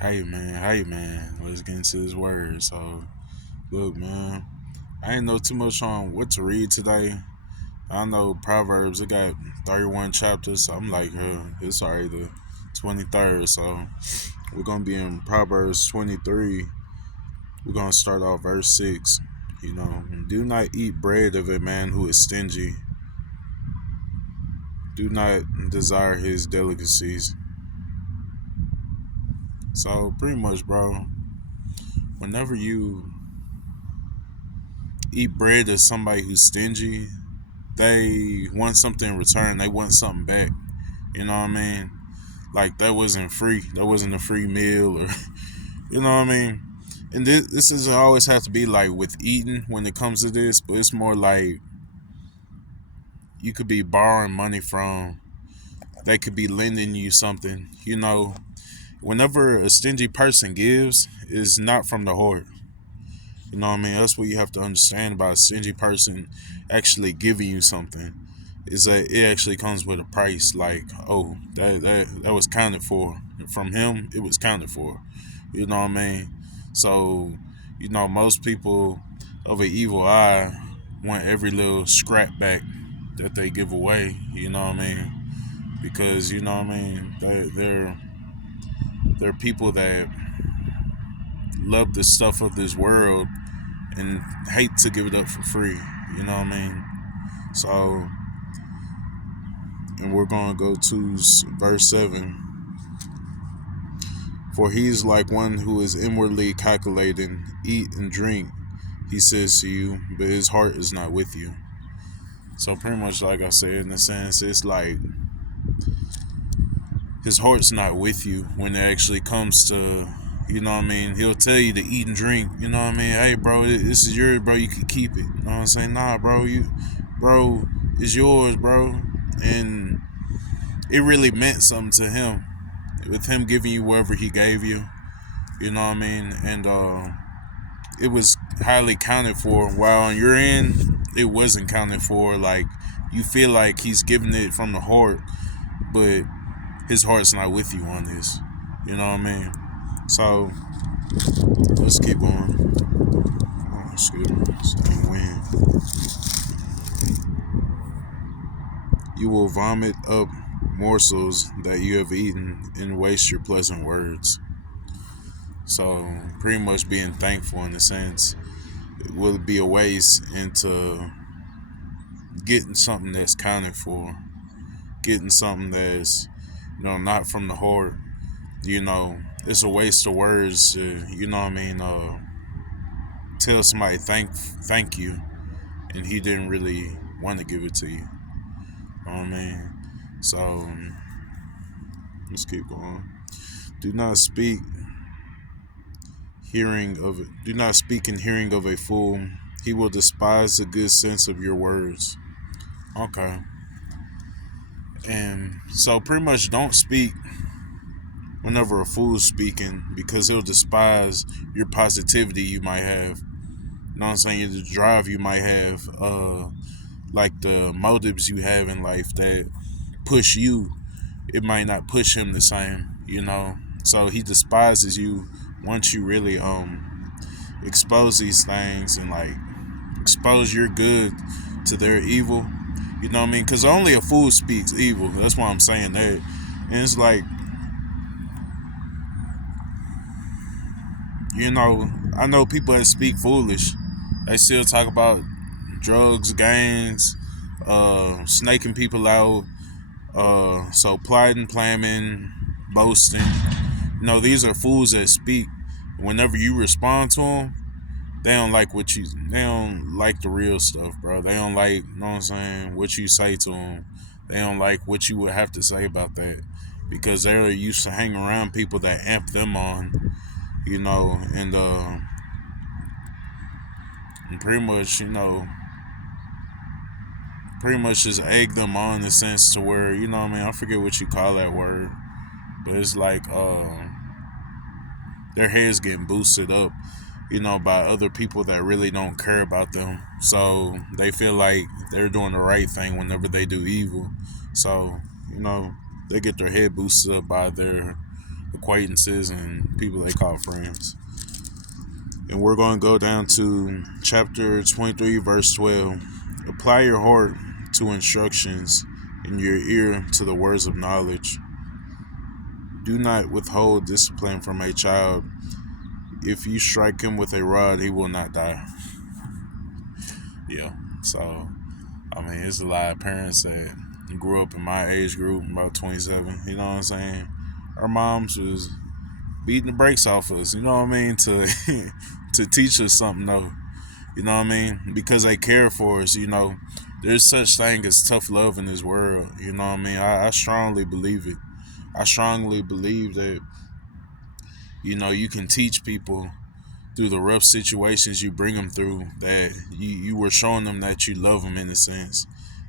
Hey man, let's get into this word. So, look, man, I ain't know too much on what to read today. I know Proverbs, it got 31 chapters, so I'm like, it's already the 23rd, so we're gonna be in Proverbs 23. We're gonna start off verse 6. Do not eat bread of a man who is stingy. Do not desire his delicacies. So, pretty much, bro, whenever you eat bread of somebody who's stingy, they want something in return. They want something back. You know what I mean? Like that wasn't free. That wasn't a free meal, or you know what I mean. And this doesn't always have to be like with eating when it comes to this, but it's more like you could be borrowing money from. They could be lending you something. Whenever a stingy person gives, is not from the heart. You know what I mean? That's what you have to understand about a stingy person actually giving you something. Is that it actually comes with a price. Like, oh, that was counted for. From him, it was counted for. You know what I mean? So, most people of an evil eye want every little scrap back that they give away. You know what I mean? Because you know what I mean. They're people that love the stuff of this world and hate to give it up for free. You know what I mean? So, and we're going to go to verse 7. For he is like one who is inwardly calculating, eat and drink, he says to you, but his heart is not with you. So, pretty much, like I said, in a sense, it's like his heart's not with you when it actually comes to, you know what I mean? He'll tell you to eat and drink, you know what I mean? Hey, bro, this is yours, bro. You can keep it. You know what I'm saying? Nah, bro, it's yours, bro. And it really meant something to him with him giving you whatever he gave you. You know what I mean? And it was highly counted for. While on your end, it wasn't counted for. Like you feel like he's giving it from the heart, but his heart's not with you on this. You know what I mean? So let's keep on. Oh, excuse me. Staying wind. You will vomit up morsels that you have eaten and waste your pleasant words. So pretty much being thankful in a sense will be a waste into getting something that's counted for, getting something that's not from the heart. It's a waste of words. You know what I mean? Tell somebody thank you, and he didn't really want to give it to you. You know what I mean? So let's keep going. Do not speak Do not speak in hearing of a fool. He will despise the good sense of your words. Okay. And so pretty much don't speak whenever a fool's speaking because he'll despise your positivity you might have. You know what I'm saying? The drive you might have, like the motives you have in life that push you, it might not push him the same. So he despises you once you really expose these things and like expose your good to their evil. You know what I mean? Because only a fool speaks evil. That's why I'm saying that. And it's like, I know people that speak foolish. They still talk about drugs, gangs, snaking people out, so plotting, planning, boasting. These are fools that speak. Whenever you respond to them, they don't like the real stuff, bro. They don't like, you know what I'm saying, what you say to them. They don't like what you would have to say about that because they're used to hanging around people that amp them on, and pretty much just egg them on in the sense to where, you know what I mean, I forget what you call that word, but it's like their heads getting boosted up, by other people that really don't care about them. So they feel like they're doing the right thing whenever they do evil. So, they get their head boosted up by acquaintances and people they call friends. And we're going to go down to chapter 23, verse 12. Apply your heart to instructions and your ear to the words of knowledge. Do not withhold discipline from a child. If you strike him with a rod, he will not die. Yeah. So, I mean, it's a lot of parents that grew up in my age group, about 27. You know what I'm saying? Our moms was beating the brakes off us. You know what I mean? To to teach us something though. You know what I mean? Because they care for us. You know, there's such thing as tough love in this world. You know what I mean? I strongly believe it. I strongly believe that you can teach people through the rough situations you bring them through, that you were showing them that you love them in a sense,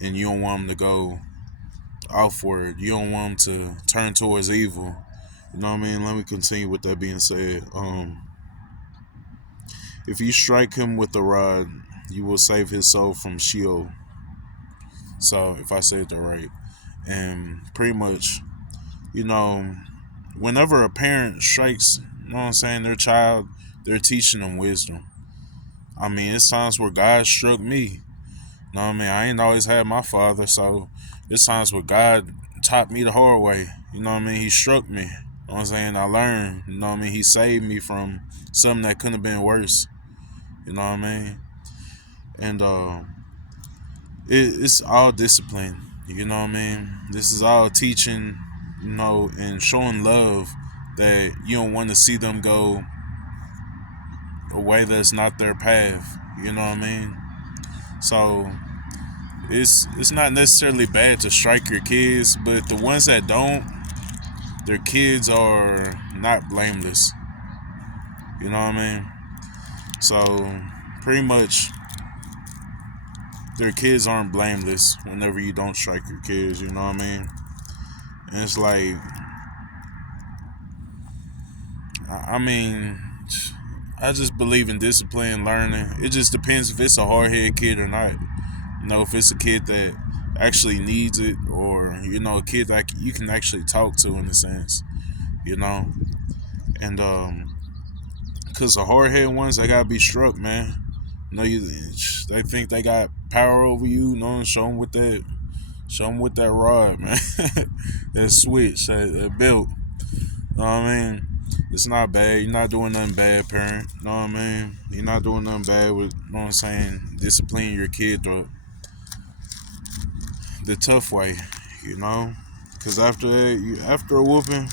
and you don't want them to go outward. You don't want them to turn towards evil. You know what I mean? Let me continue with that being said. If you strike him with the rod, you will save his soul from Sheol. So if I said that right, and pretty much, you know, whenever a parent strikes, you know what I'm saying, their child, they're teaching them wisdom. I mean, it's times where God struck me. You know what I mean? I ain't always had my father, so it's times where God taught me the hard way. You know what I mean? He struck me. You know what I'm saying? I learned. You know what I mean? He saved me from something that couldn't have been worse. You know what I mean? And it's all discipline. You know what I mean? This is all teaching, and showing love, that you don't want to see them go a way that's not their path. You know what I mean? So it's not necessarily bad to strike your kids, but the ones that don't, their kids are not blameless. You know what I mean? So pretty much their kids aren't blameless whenever you don't strike your kids, you know what I mean? And it's like, I mean, I just believe in discipline, learning. It just depends if it's a hard-headed kid or not. If it's a kid that actually needs it, or, a kid that you can actually talk to in a sense, And, because the hard-headed ones, they gotta be struck, man. They think they got power over you, show them with that rod, man. That switch, that belt. You know what I mean? It's not bad. You're not doing nothing bad, parent. You know what I mean? You're not doing nothing bad with, you know what I'm saying, disciplining your kid the tough way, Because after that, after a whooping,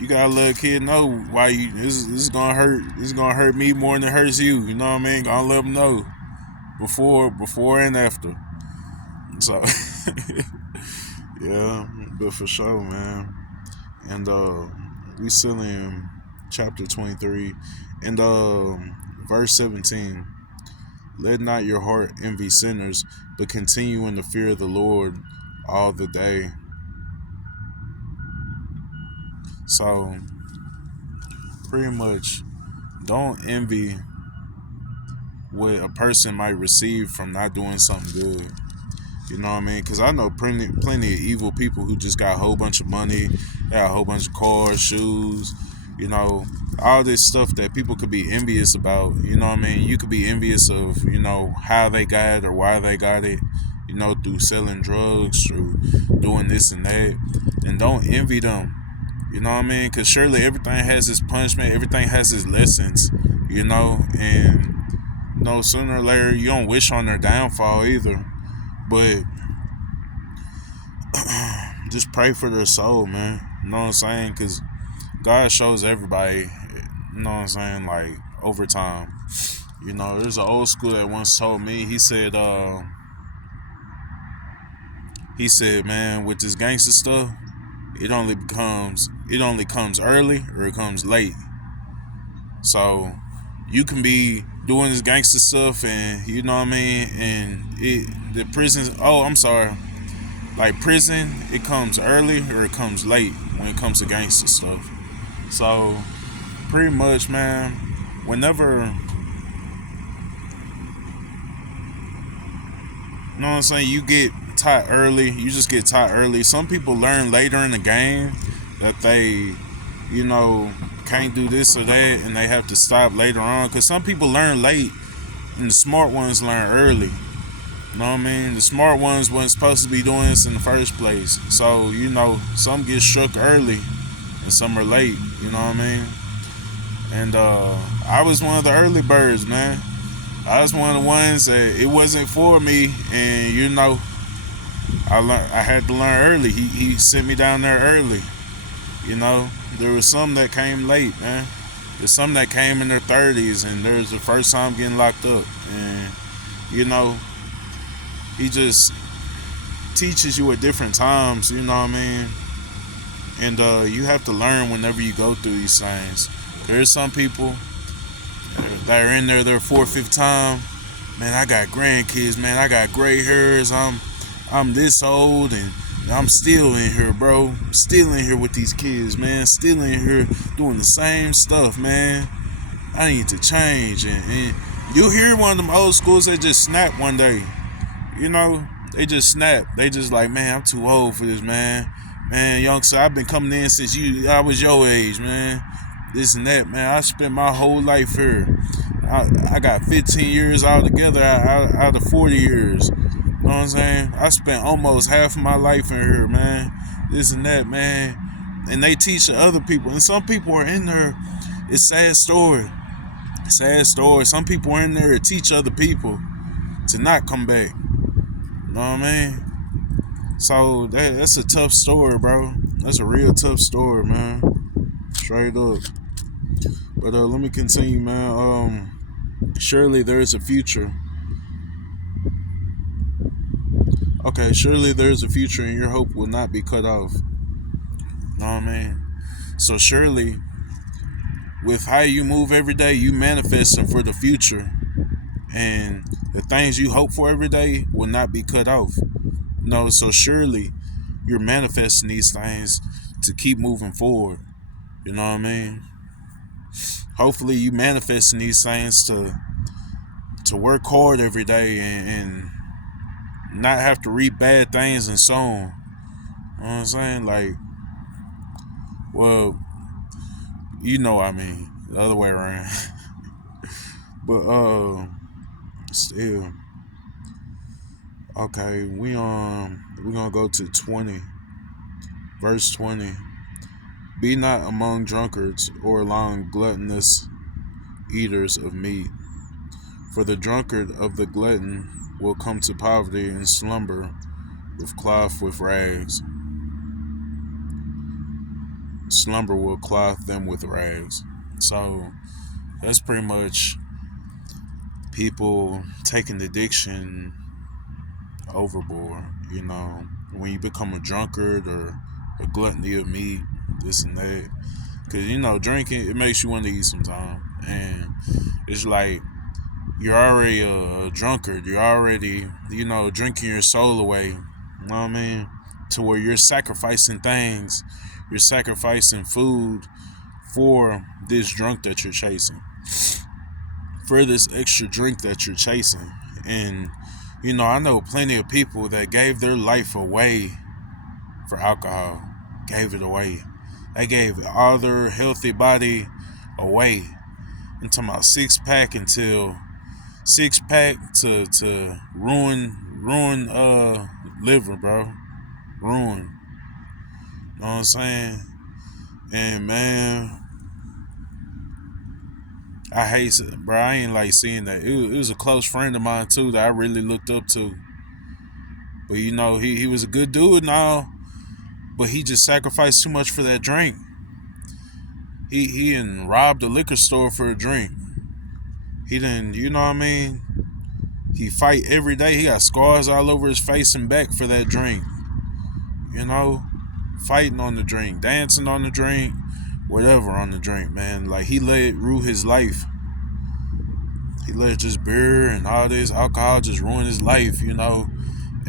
you gotta let a kid know why this is gonna hurt. This is gonna hurt me more than it hurts you. You know what I mean? Gonna let them know before and after. So yeah, but for sure, man. And we still in chapter 23 and verse 17. Let not your heart envy sinners, but continue in the fear of the Lord all the day. So pretty much, don't envy what a person might receive from not doing something good. You know what I mean? Because I know plenty of evil people who just got a whole bunch of money, got a whole bunch of cars, shoes, all this stuff that people could be envious about. You know what I mean? You could be envious of, how they got it or why they got it, through selling drugs, through doing this and that. And don't envy them. You know what I mean? Because surely everything has its punishment, everything has its lessons, and, sooner or later, you don't wish on their downfall either. But just pray for their soul, man. You know what I'm saying? Because God shows everybody, you know what I'm saying, like, over time. There's an old school that once told me, he said, man, with this gangster stuff, it only comes early or it comes late. So you can be doing this gangster stuff, and you know what I mean, and the prisons. Oh, I'm sorry. Like prison, it comes early or it comes late when it comes to gangster stuff. So pretty much, man, whenever, you know what I'm saying, you get taught early, you just get taught early. Some people learn later in the game that they you know, can't do this or that, and they have to stop later on. Because some people learn late, and the smart ones learn early. You know what I mean? The smart ones wasn't supposed to be doing this in the first place. So, you know, some get struck early and some are late. You know what I mean? And I was one of the early birds, man. I was one of the ones that it wasn't for me, and you know, I had to learn early. He sent me down there early. You know, there was some that came late, man. There's some that came in their 30s, and there's the first time getting locked up, and you know, he just teaches you at different times. You know what I mean? And you have to learn whenever you go through these things. There's some people that are in there their fourth, fifth time. Man, I got grandkids. Man, I got gray hairs. I'm this old and I'm still in here, bro. Still in here with these kids, man. Still in here doing the same stuff, man. I need to change. And you'll hear one of them old schools that just snap one day. You know, they just snap. They just like, man, I'm too old for this, man. Man, youngster, I've been coming in since I was your age, man. This and that, man. I spent my whole life here. I got 15 years altogether out of 40 years. You know what I'm saying? I spent almost half of my life in here, man. This and that, man. And they teach other people. And some people are in there. It's sad story. Sad story. Some people are in there to teach other people to not come back. You know what I mean? So that's a tough story, bro. That's a real tough story, man. Straight up. But let me continue, man. Surely there is a future. Okay, surely there is a future, and your hope will not be cut off. You know what I mean? So surely, with how you move every day, you manifesting for the future, and the things you hope for every day will not be cut off. No, so surely you're manifesting these things to keep moving forward. You know what I mean? Hopefully you manifesting these things to work hard every day and not have to read bad things and so on. You know what I'm saying? Like, well, you know what I mean. The other way around. But still. Okay, we're gonna go to 20. Verse 20. Be not among drunkards or among gluttonous eaters of meat, for the drunkard of the glutton will come to poverty and slumber with cloth with rags. Slumber will cloth them with rags. So that's pretty much people taking addiction overboard. You know, when you become a drunkard or a gluttony of meat, this and that. Because, you know, drinking, it makes you want to eat sometime. And it's like you're already a drunkard. You're already, you know, drinking your soul away. You know what I mean? To where you're sacrificing things. You're sacrificing food for this drunk that you're chasing. For this extra drink that you're chasing. And, you know, I know plenty of people that gave their life away for alcohol. Gave it away. They gave all their healthy body away. I'm talking about six pack to ruin liver, bro. Ruin. You know what I'm saying? And man, I hate it, bro. I ain't like seeing that. It was a close friend of mine too that I really looked up to. But you know, he was a good dude and all, but he just sacrificed too much for that drink. He didn't rob the liquor store for a drink. He didn't, you know what I mean? He fight every day. He got scars all over his face and back for that drink. You know, fighting on the drink, dancing on the drink, whatever on the drink, man. Like, he let it rule his life. He let just beer and all this alcohol just ruin his life, you know.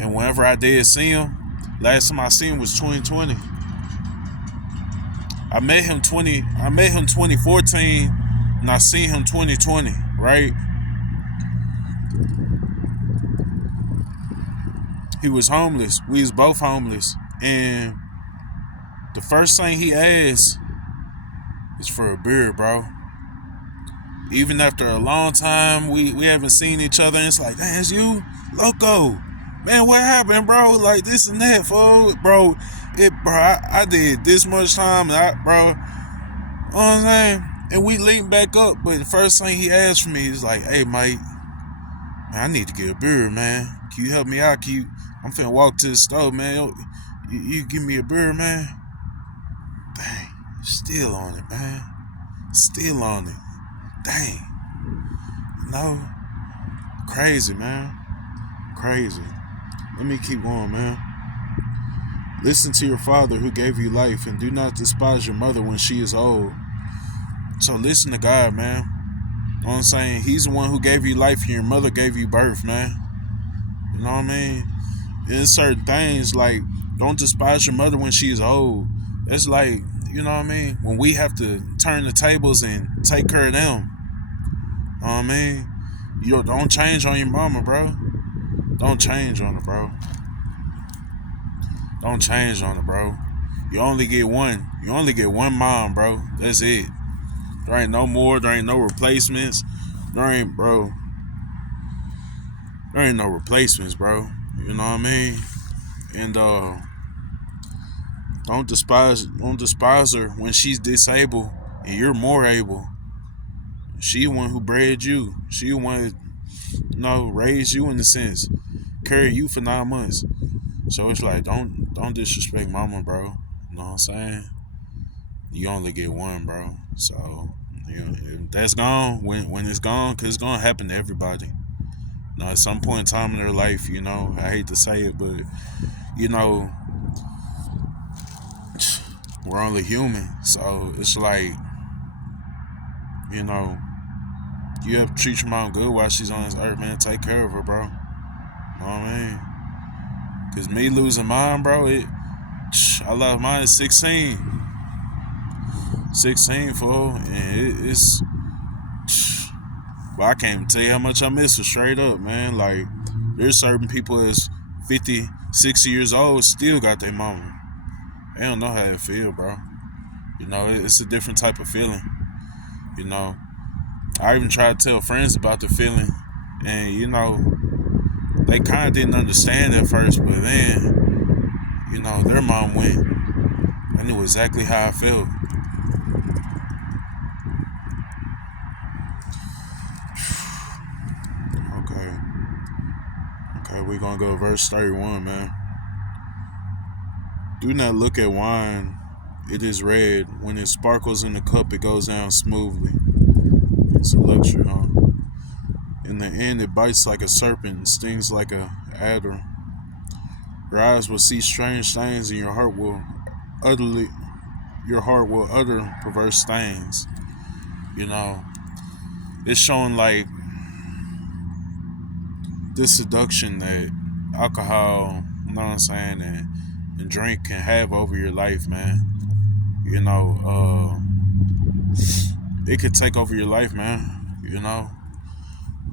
And whenever I did see him, last time I seen him was 2020. I met him 2014 and I seen him 2020, right? He was homeless. We was both homeless. And the first thing he asked It's for a beer, bro. Even after a long time, we haven't seen each other. And it's like, damn, it's you, loco. Man, what happened, bro? Like this and that, fool, bro. I did this much time, and bro. You know what I'm saying? And we linked back up, but the first thing he asked for me is like, "Hey, mate, man, I need to get a beer, man. Can you help me out? I'm finna walk to the store, man. You give me a beer, man." Dang, still on it, man. Still on it. Dang. No. Crazy, man. Crazy. Let me keep going, man. Listen to your father who gave you life, and do not despise your mother when she is old. So listen to God, man. You know what I'm saying? He's the one who gave you life, and your mother gave you birth, man. You know what I mean? In certain things, like, don't despise your mother when she is old. That's like, you know what I mean? When we have to turn the tables and take care of them. You know what I mean? You don't change on your mama, bro. Don't change on her, bro. Don't change on her, bro. You only get one. You only get one mom, bro. That's it. There ain't no more. There ain't no replacements. There ain't, bro. There ain't no replacements, bro. You know what I mean? And don't despise her when she's disabled and you're more able. She the one who bred you. She the one that, raised you in a sense. Carried you for 9 months. So it's like don't disrespect mama, bro. You know what I'm saying? You only get one, bro. So if that's gone, when it's gone, cause it's gonna happen to everybody. At some point in time in their life, I hate to say it, but you know, we're only human. So it's like, you know, you have to treat your mom good while she's on this earth, man. Take care of her, bro. You know what I mean? Cause me losing mine, bro, I lost mine at 16. 16, fool. And it's well, I can't even tell you how much I miss her straight up, man. Like, there's certain people that's 50, 60 years old still got their mama. They don't know how it feel, bro. It's a different type of feeling. I even tried to tell friends about the feeling, and they kind of didn't understand at first, but then, their mom went. I knew exactly how I felt. Okay, we're gonna go verse 31, man. Do not look at wine. It is red. When it sparkles in the cup, it goes down smoothly. It's a luxury, huh? In the end, it bites like a serpent and stings like a adder. Your eyes will see strange things, and utterly, your heart will utter perverse things. You know, it's showing like this seduction that alcohol, you know what I'm saying, and drink can have over your life, man. It could take over your life, man.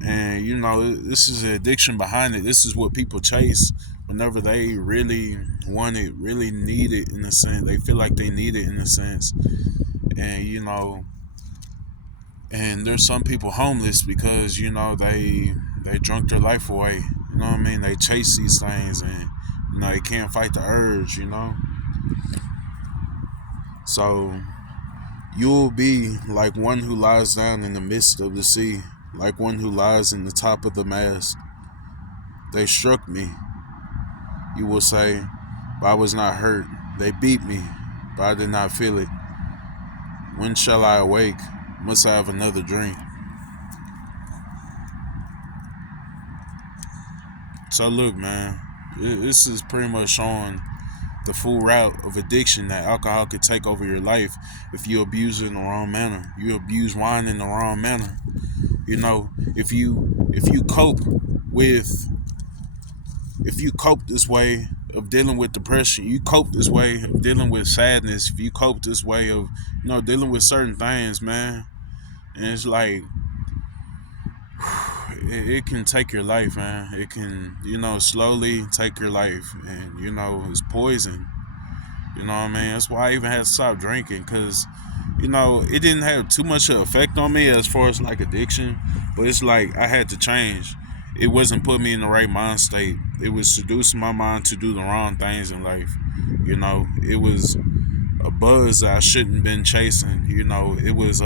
And this is the addiction behind it. This is what people chase whenever they really want it, really need it in a sense. They feel like they need it in a sense. And and there's some people homeless because they drunk their life away. You know what I mean? They chase these things, and they can't fight the urge. So you'll be like one who lies down in the midst of the sea, like one who lies in the top of the mast. They struck me, you will say, but I was not hurt. They beat me, but I did not feel it. When shall I awake? Must I have another drink? So look, man, this is pretty much showing the full route of addiction that alcohol could take over your life if you abuse it in the wrong manner. You abuse wine in the wrong manner. If you cope this way of dealing with depression, you cope this way of dealing with sadness, if you cope this way of dealing with certain things, man, and it's like it can take your life, man. It can slowly take your life, and it's poison. You know what I mean? That's why I even had to stop drinking, because it didn't have too much of an effect on me as far as like addiction, but it's like I had to change. It wasn't putting me in the right mind state. It was seducing my mind to do the wrong things in life. It was a buzz that I shouldn't been chasing. It was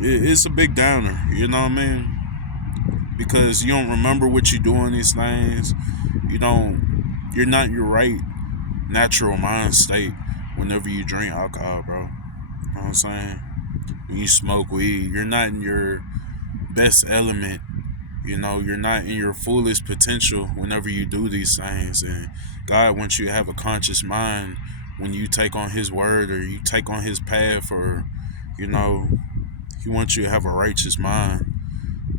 it's a big downer. You know what I mean? Because you don't remember what you do in these things. You don't. You're not in your right natural mind state whenever you drink alcohol, bro. You know what I'm saying? When you smoke weed, you're not in your best element. You're not in your fullest potential whenever you do these things. And God wants you to have a conscious mind when you take on His word or you take on His path, or you know, He wants you to have a righteous mind,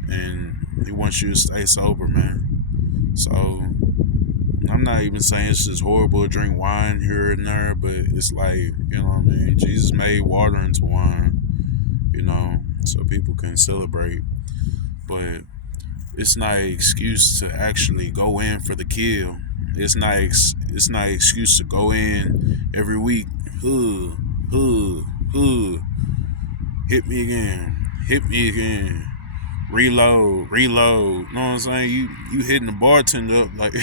and He wants you to stay sober, man. So I'm not even saying it's just horrible to drink wine here and there, but it's like, what I mean? Jesus made water into wine, so people can celebrate. But it's not an excuse to actually go in for the kill. It's not an excuse to go in every week. Huh, huh, huh. Hit me again. Reload, reload. You know what I'm saying? You hitting the bartender up like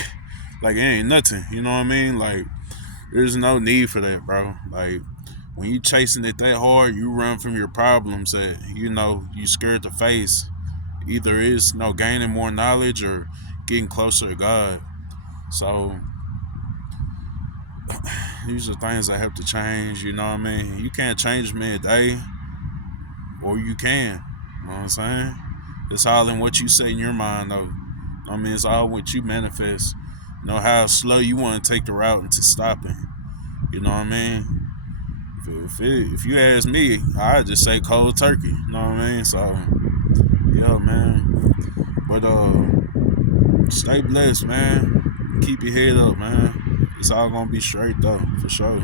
like it ain't nothing. You know what I mean? Like there's no need for that, bro. Like when you chasing it that hard, you run from your problems that you scared to face. Either it's gaining more knowledge or getting closer to God. So these are things that have to change. You know what I mean? You can't change me a day, or you can. You know what I'm saying? It's all in what you say in your mind, though. I mean, it's all what you manifest. How slow you want to take the route into stopping. You know what I mean? If you ask me, I'd just say cold turkey. You know what I mean? So, yeah, man. But stay blessed, man. Keep your head up, man. It's all gonna be straight though, for sure.